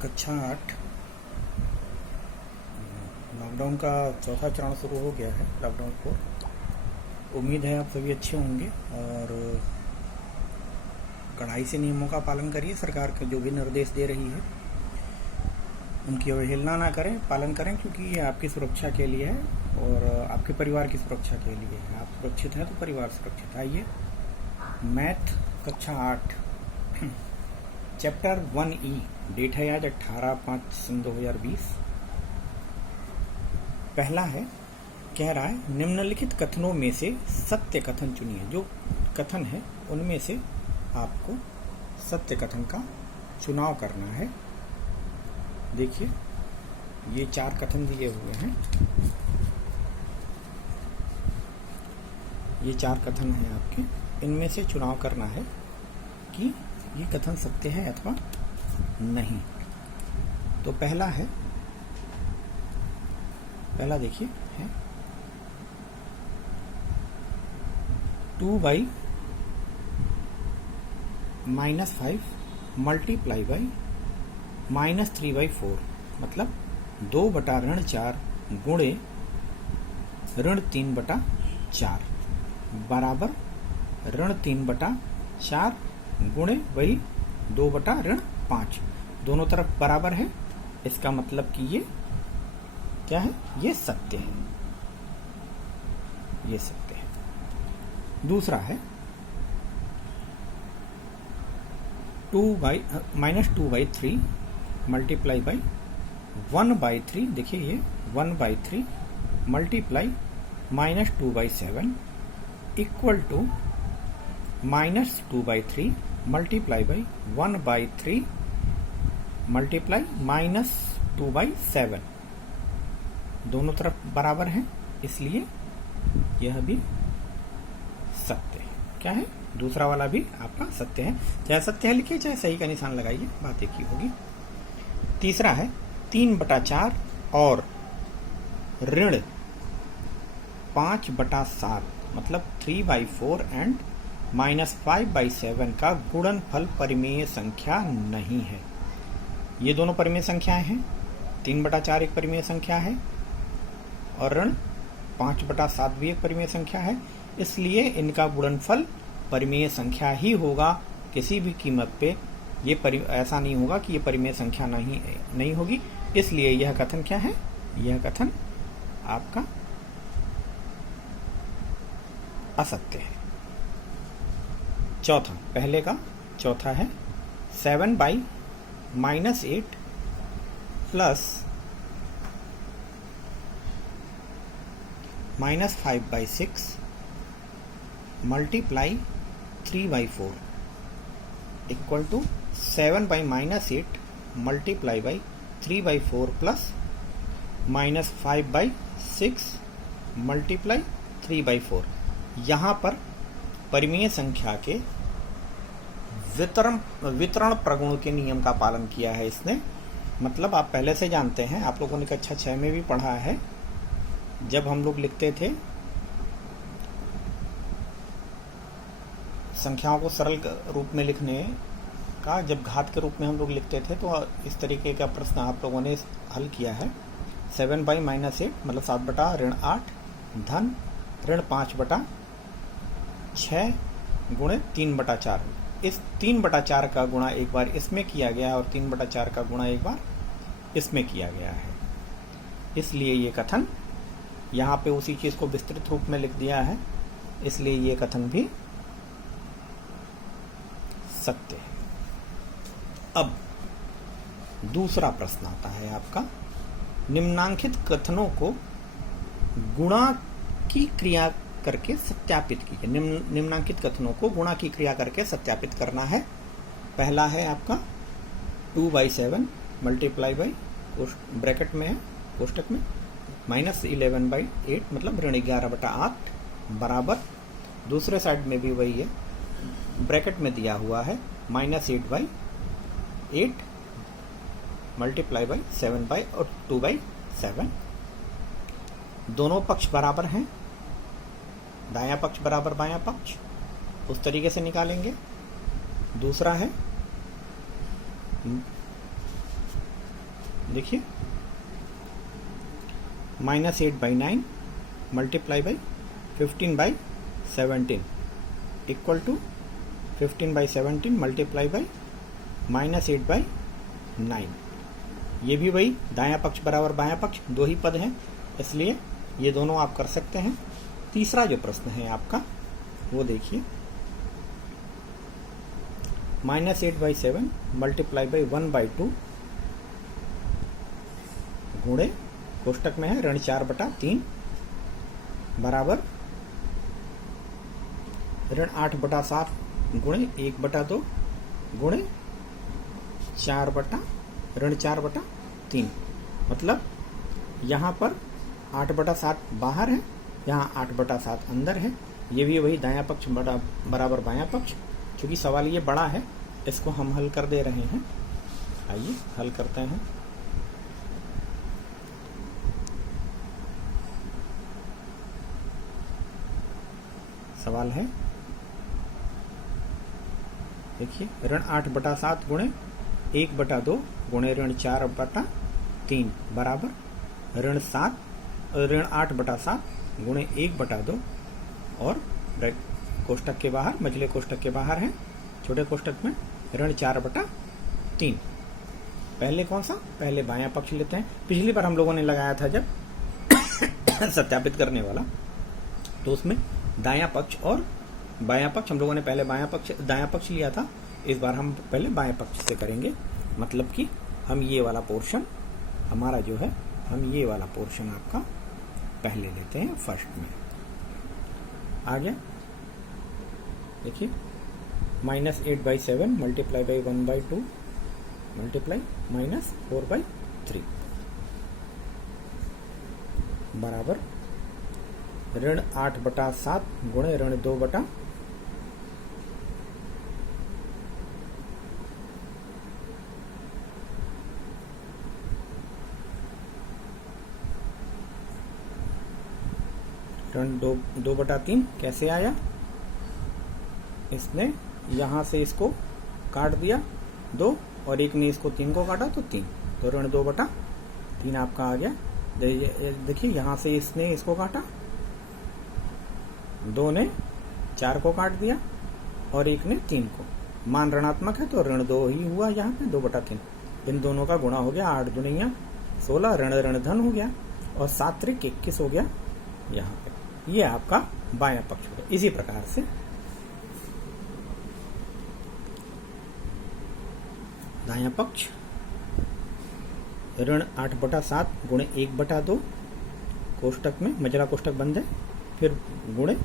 कक्षा 8 लॉकडाउन का चौथा चरण शुरू हो गया है। लॉकडाउन को उम्मीद है आप सभी अच्छे होंगे और कड़ाई से नियमों का पालन करिए। सरकार के जो भी निर्देश दे रही है उनकी अवहेलना ना करें, पालन करें, क्योंकि ये आपकी सुरक्षा के लिए है और आपके परिवार की सुरक्षा के लिए है। आप सुरक्षित हैं तो परिवार सुरक्षित। आइए, मैथ कक्षा 8 चैप्टर 1E, डेट है आज 18/5/2020। पहला है, कह रहा है निम्नलिखित कथनों में से सत्य कथन चुनिए। जो कथन है उनमें से आपको सत्य कथन का चुनाव करना है। देखिए, ये 4 कथन दिए हुए हैं। ये 4 कथन हैं आपके, इनमें से चुनाव करना है कि ये कथन सत्य है अथवा नहीं। तो पहला देखिए है 2/-5 मल्टीप्लाई बाई -3/4, मतलब 2/4 गुणे -3/4 बराबर -3/4 गुणे वही 2/5। दोनों तरफ बराबर है, इसका मतलब कि ये क्या है? ये सत्य है, ये सत्य है। दूसरा है -2/3 मल्टीप्लाई बाई 1/3। देखिए, ये 1/3 multiply -2/7 equal to -2/3 multiply by 1/3 multiply -2/7। दोनों तरफ बराबर हैं, इसलिए यह भी सत्य है। क्या है? दूसरा वाला भी आपका सत्य है। चाहे सत्य है लिखिए, चाहे सही का निशान लगाइए, बात एक ही होगी। तीसरा है 3/4 और ऋण 5/7, मतलब 3/4 एंड -5/7 का गुणनफल परिमेय संख्या नहीं है। ये दोनों परिमेय संख्याएं हैं। 3/4 एक परिमेय संख्या है और ऋण 5/7 भी एक परिमेय संख्या है, इसलिए इनका गुणनफल परिमेय संख्या ही होगा। किसी भी कीमत पे ये ऐसा नहीं होगा कि ये परिमेय संख्या नहीं होगी। इसलिए यह कथन क्या है? यह कथन आपका असत्य है। चौथा, पहले का चौथा है 7/-8 plus -5/6 multiply 3/4 equal to 7/-8 multiply by 3/4 plus -5/6 multiply 3/4। यहाँ पर परिमेय संख्या के वितरण प्रगुण के नियम का पालन किया है इसने। मतलब आप पहले से जानते हैं, आप लोगों ने कक्षा 6 में भी पढ़ा है, जब हम लोग लिखते थे संख्याओं को सरल रूप में लिखने का, जब घात के रूप में हम लोग लिखते थे, तो इस तरीके का प्रश्न आप लोगों ने हल किया है। 7/-8 मतलब 7/8 धन ऋण 5/6 गुणे 3/4। इस 3/4 का गुणा एक बार इसमें किया गया और 3/4 का गुणा एक बार इसमें किया गया है। इसलिए ये कथन यहाँ पे उसी चीज को विस्तृत रूप में लिख दिया है, इसलिए ये कथन भी सत्य है। अब दूसरा प्रश्न आता है आपका, निम्नांकित कथनों को गुणा की क्रिया करके सत्यापित कीजिए। निम्नांकित कथनों को गुणा की क्रिया करके सत्यापित करना है। पहला है आपका 2/7 मल्टीप्लाई बाई, ब्रैकेट में है, कोष्टक में, -11/8 मतलब ऋण 11/8 बराबर, दूसरे साइड में भी वही है, ब्रैकेट में दिया हुआ है, -8/8 मल्टीप्लाई बाई 7/2/7। दोनों पक्ष बराबर हैं, दायां पक्ष बराबर बायां पक्ष, उस तरीके से निकालेंगे। दूसरा है देखिए -8/9 multiply by 15/17 equal to 15/17 multiply by -8/9। ये भी वही दायां पक्ष बराबर बायां पक्ष, दो ही पद हैं, इसलिए ये दोनों आप कर सकते हैं। तीसरा जो प्रश्न है आपका वो देखिए, -8/7 मल्टीप्लाई बाई 1/2 गुणे कोष्टक में है ऋण 4/3 बराबर ऋण 8/7 गुणे 1/2 गुणे ऋण 4/3। मतलब यहाँ पर 8/7 बाहर है, यहाँ 8/7 अंदर है। ये भी वही दायां पक्ष बराबर बायां पक्ष। क्योंकि सवाल ये बड़ा है, इसको हम हल कर दे रहे हैं। आइए हल करते हैं। सवाल है, देखिए ऋण 8/7 गुणे 1/2 गुणे ऋण 4/3 बराबर ऋण 8/7 गुणे 1/2 और कोष्टक के बाहर, मझले कोष्टक के बाहर है, छोटे कोष्टक में ऋण 4/3। पहले कौन सा, पहले बायां पक्ष लेते हैं। पिछली बार हम लोगों ने लगाया था जब सत्यापित करने वाला, तो उसमें दायां पक्ष और बायां पक्ष हम लोगों ने पहले दायां पक्ष लिया था। इस बार हम पहले बाएं पक्ष से करेंगे। मतलब कि हम ये वाला पोर्शन हमारा जो है, हम ये वाला पोर्शन आपका पहले लेते हैं फर्स्ट में। आ गया, देखिए -8/7 मल्टीप्लाई बाई 1/2 मल्टीप्लाई -4/3 बराबर ऋण 8/7 गुणे ऋण 2 ऋण 2/3 कैसे आया, इसने यहां से इसको काट दिया 2 और एक ने इसको 3 को काटा तो 3, तो ऋण 2/3 आपका आ गया। देखिए यहां से इसने इसको काटा, 2 ने 4 को काट दिया और एक ने 3 को। मान ऋणात्मक है तो ऋण 2 ही हुआ यहाँ पे 2/3। इन दोनों का गुणा हो गया, 8 दूनी 16, ऋण धन हो गया और 7 त्रिक 21 हो गया यहाँ पे। ये आपका बायां पक्ष हो गया। इसी प्रकार से दायां पक्ष ऋण 8/7 गुणे 1/2 कोष्टक में, मझला कोष्टक बंद है, फिर गुणे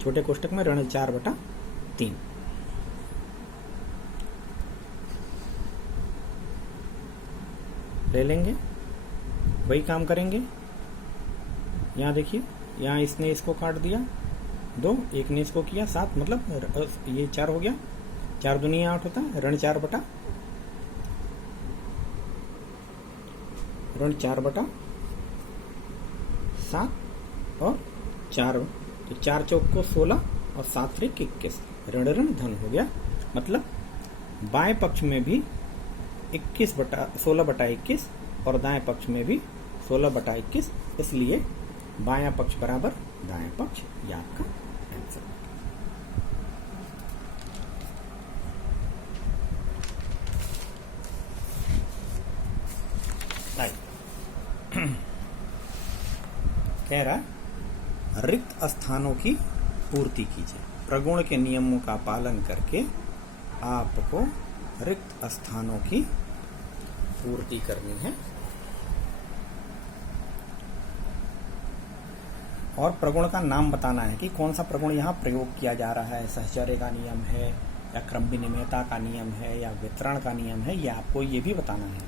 छोटे कोष्टक में ऋण 4/3 ले लेंगे। वही काम करेंगे। यहाँ देखिए, यहाँ इसने इसको काट दिया 2, एक ने इसको किया 7, मतलब ये 4 हो गया, 4 दूनी 8 होता है, ऋण 4/7 और 4, तो 4 चौक को 16 और 7 त्रिक 21, ऋण धन हो गया। मतलब बाएं पक्ष में भी 16/21 और दाएं पक्ष में भी 16/21, इसलिए बायां पक्ष बराबर दायां पक्ष, ये आपका आंसर। कह रहा रिक्त स्थानों की पूर्ति कीजिए। प्रगुण के नियमों का पालन करके आपको रिक्त स्थानों की पूर्ति करनी है। और प्रगुण का नाम बताना है कि कौन सा प्रगुण यहाँ प्रयोग किया जा रहा है। सहचर्य का नियम है या क्रम विनिमयता का नियम है या वितरण का नियम है, ये आपको ये भी बताना है।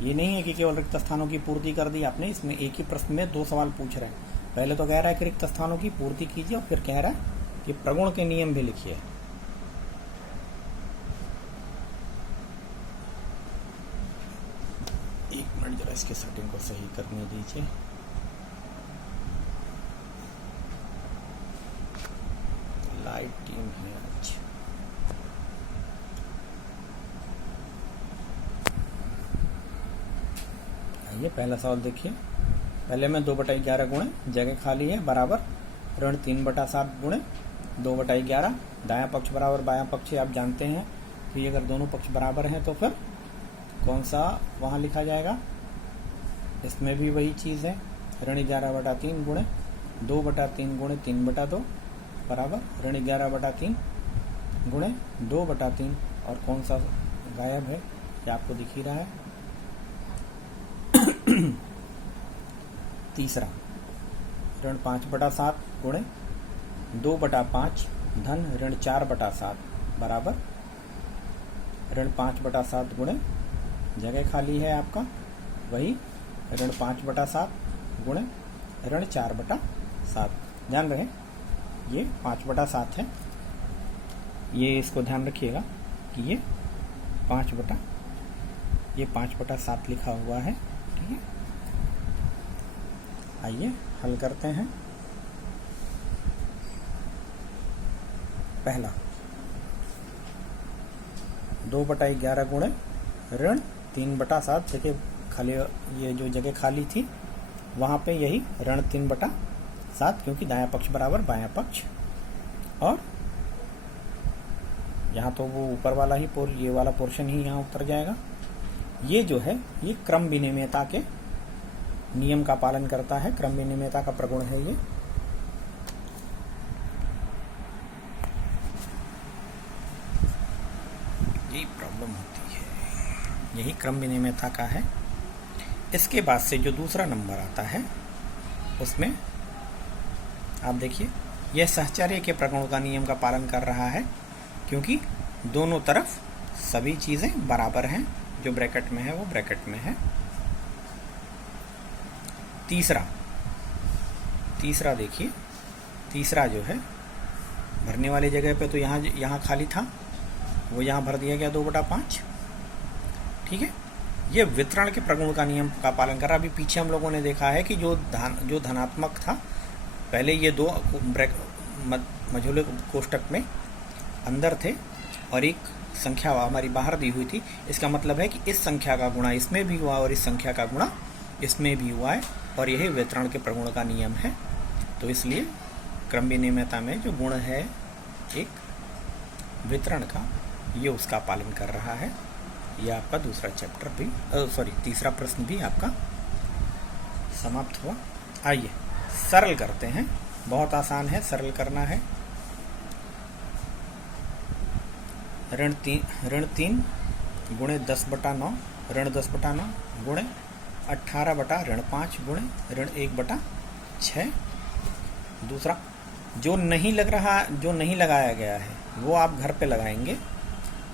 ये नहीं है कि केवल रिक्त स्थानों की पूर्ति कर दी आपने। इसमें एक ही प्रश्न में 2 सवाल पूछ रहे हैं। पहले तो कह रहा है कि रिक्त स्थानों की पूर्ति कीजिए और फिर कह रहा है कि प्रगुण के नियम भी लिखिए। एक मिनट जरा इसके सेटिंग को सही करने दीजिए। लाइट टीम है आज। आइए पहला सवाल देखिए। पहले में 2/11 गुणे जगह खाली है बराबर ऋण 3/7 गुणे 2/11। दायां पक्ष बराबर बायां पक्ष आप जानते हैं कि अगर दोनों पक्ष बराबर हैं तो फिर कौन सा वहाँ लिखा जाएगा। इसमें भी वही चीज़ है, ऋण 11/3 गुणे 2/3 गुणे 3/2 बराबर ऋण 11/3 गुणे 2/3। और कौन सा गायब है ये आपको दिख ही रहा है। तीसरा ऋण 5/7 गुणे 2/5 धन ऋण 4/7 बराबर ऋण 5/7 गुणे जगह खाली है आपका वही ऋण 5/7 गुणे ऋण 4/7। ध्यान रहे ये 5/7 है, ये इसको ध्यान रखिएगा कि ये 5/7 लिखा हुआ है। ठीक है, आइए हल करते हैं। पहला 2/11 गुणे ऋण 3/7। देखिए खाली ये जो जगह खाली थी वहाँ पे यही ऋण 3/7 क्योंकि दायां पक्ष बराबर बायां पक्ष। और यहाँ तो वो ऊपर वाला ही ये वाला पोर्शन ही यहाँ उतर जाएगा। ये जो है ये क्रम विनिमयता के नियम का पालन करता है, क्रम विनिमयता का प्रगुण है ये। यही प्रॉब्लम होती है, यही क्रम विनिमयता का है। इसके बाद से जो दूसरा नंबर आता है उसमें आप देखिए यह सहचर्य के प्रगुण का नियम का पालन कर रहा है क्योंकि दोनों तरफ सभी चीजें बराबर हैं। जो ब्रैकेट में है वो ब्रैकेट में है। तीसरा देखिए, तीसरा जो है भरने वाली जगह पे तो यहाँ खाली था, वो यहाँ भर दिया गया 2/5। ठीक है, ये वितरण के प्रगुण का नियम का पालन कर रहा। अभी पीछे हम लोगों ने देखा है कि जो धनात्मक था पहले ये दो मझोले कोष्टक में अंदर थे और एक संख्या हमारी बाहर दी हुई थी। इसका मतलब है कि इस संख्या का गुणा इसमें भी हुआ और इस संख्या का गुणा इसमें भी हुआ है और यही वितरण के प्रगुण का नियम है। तो इसलिए क्रम विनिमयता में जो गुण है एक वितरण का, ये उसका पालन कर रहा है। यह आपका दूसरा चैप्टर भी तीसरा प्रश्न भी आपका समाप्त हुआ। आइए सरल करते हैं, बहुत आसान है, सरल करना है। ऋण 3 गुणे 10/9 ऋण 10/9 गुणे 18 ऋण 5 गुणे ऋण 1/6। दूसरा जो नहीं लगाया गया है वो आप घर पे लगाएंगे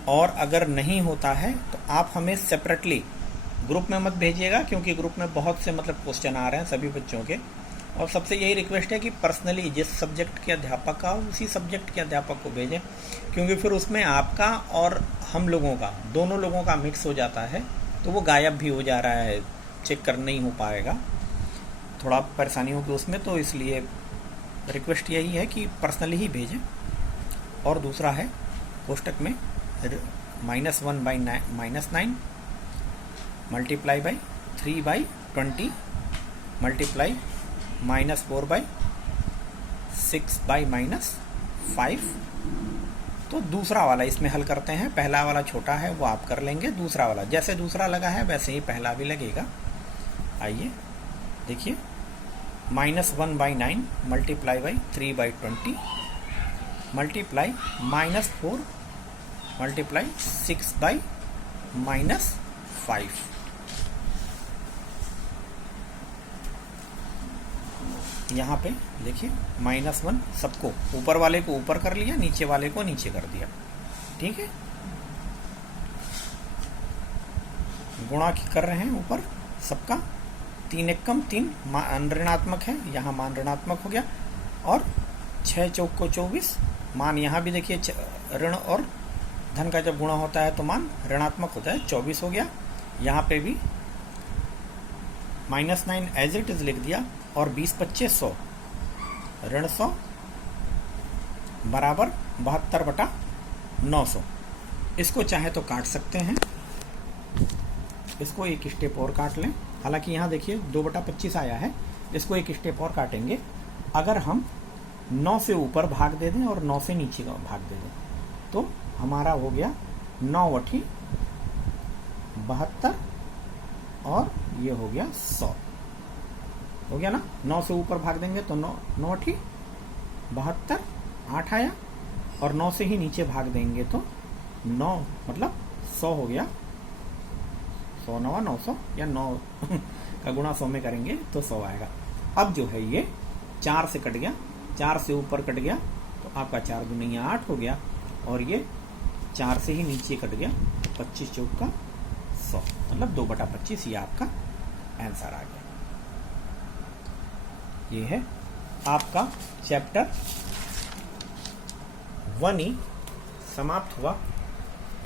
और अगर नहीं होता है तो आप हमें सेपरेटली ग्रुप में मत भेजिएगा क्योंकि ग्रुप में बहुत से क्वेश्चन आ रहे हैं सभी बच्चों के। और सबसे यही रिक्वेस्ट है कि पर्सनली जिस सब्जेक्ट के अध्यापक का उसी सब्जेक्ट के अध्यापक को भेजें क्योंकि फिर उसमें आपका और हम लोगों का दोनों लोगों का मिक्स हो जाता है तो वो गायब भी हो जा रहा है, चेक कर नहीं हो पाएगा, थोड़ा परेशानी होगी उसमें। तो इसलिए रिक्वेस्ट यही है कि पर्सनली ही भेजें। और दूसरा है कोष्टक में -1/9 मल्टीप्लाई बाई 3/20 मल्टीप्लाई -4/6/-5। तो दूसरा वाला इसमें हल करते हैं। पहला वाला छोटा है वो आप कर लेंगे, दूसरा वाला जैसे दूसरा लगा है वैसे ही पहला भी लगेगा। आइए देखिए -1/9 मल्टीप्लाई बाई 3/20 मल्टीप्लाई -4 मल्टीप्लाई 6/-5। यहाँ पे देखिए -1 सबको ऊपर वाले को ऊपर कर लिया, नीचे वाले को नीचे कर दिया। ठीक है, गुणा कर रहे हैं ऊपर सबका। 3 एकम 3 मान ऋणात्मक है, यहाँ मान ऋणात्मक हो गया। और 6 चौक को 24 मान यहाँ भी देखिए ऋण और धन का जब गुणा होता है तो मान ऋणात्मक होता है, 24 हो गया। यहाँ पे भी -9 एज इट इज लिख दिया और 20/25 100 ऋण 100 बराबर 72/900। इसको चाहे तो काट सकते हैं, इसको एक स्टेप और काट लें हालांकि यहाँ देखिए 2/25 आया है, इसको एक स्टेप और काटेंगे। अगर हम 9 से ऊपर भाग दे दें और 9 से नीचे का भाग दे दें तो हमारा हो गया 9 × 72 और ये हो गया 100। हो गया ना। 9 से ऊपर भाग देंगे तो 9 × 72, 8 आया, और 9 से ही नीचे भाग देंगे तो 9 मतलब 100 हो गया। 100 9 900 या 9 का गुणा 100 में करेंगे तो 100 आएगा। अब जो है ये 4 से कट गया, 4 से ऊपर कट गया तो आपका 4 × 8 हो गया, और ये 4 से ही नीचे कट गया, 25 × 4 = 100, मतलब 2/25 ये आपका आंसर आ गया। ये है आपका चैप्टर 1E समाप्त हुआ।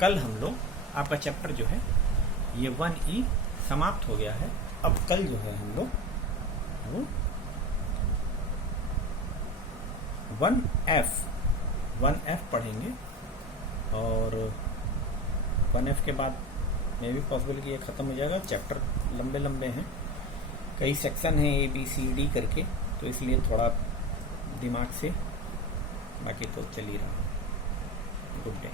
कल हम लोग आपका चैप्टर जो है ये 1E समाप्त हो गया है। अब कल जो है हम लोग वो 1F पढ़ेंगे, और 1F के बाद मे भी पॉसिबल कि ये ख़त्म हो जाएगा। चैप्टर लंबे लंबे हैं, कई सेक्शन हैं ABCD करके, तो इसलिए थोड़ा दिमाग से, बाकी तो चल ही रहा। Good day.